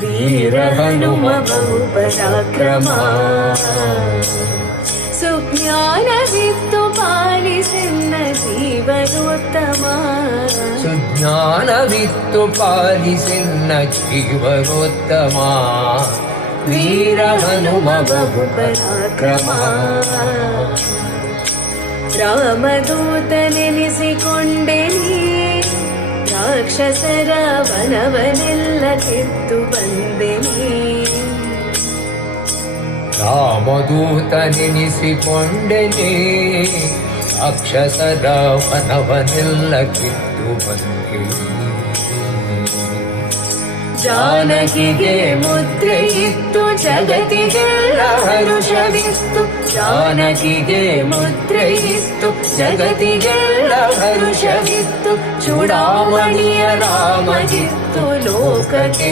ವೀರ ಹನುಮ ಬಹು ಪರಾಕ್ರಮ ಸುಜ್ಞಾನವಿತ್ತು ಪಾಲಿಸೆನ್ನ ಜೀವನೋತ್ತಮ ಸುಜ್ಞಾನವಿತ್ತು ಪಾಲಿಸೆನ್ನ ಜೀವನೋತ್ತಮ ವೀರ ಹನುಮ ಬಹು ಪರಾಕ್ರಮ ರಾಮದೂತನೆನಿಸಿಕೊಂಡೆ ನೀ ರಾಕ್ಷಸರ ವನವನೆಲ್ಲ ಕಿತ್ತು ಬಂದೆ ನೀ ರಾಮದೂತನೆನಿಸಿಕೊಂಡೆನೇ ರಾಕ್ಷಸರ ವನವನೆಲ್ಲ ಕಿತ್ತು ಬಂದೆ ಜಾನಕಿಗೆ ಮುದ್ರೆ ಇತ್ತು ಜಗತ್ತಿಗೆಲ್ಲ ಹರುಷವಿತ್ತು ಜಾನಕಿಗೆ ಮುದ್ರೆ ಇತ್ತು ಜಗತ್ತಿಗೆಲ್ಲ ಹರುಷವಿತ್ತು ಚೂಡಾಮಣಿಯ ರಾಮಗಿತ್ತು ಲೋಕಕ್ಕೆ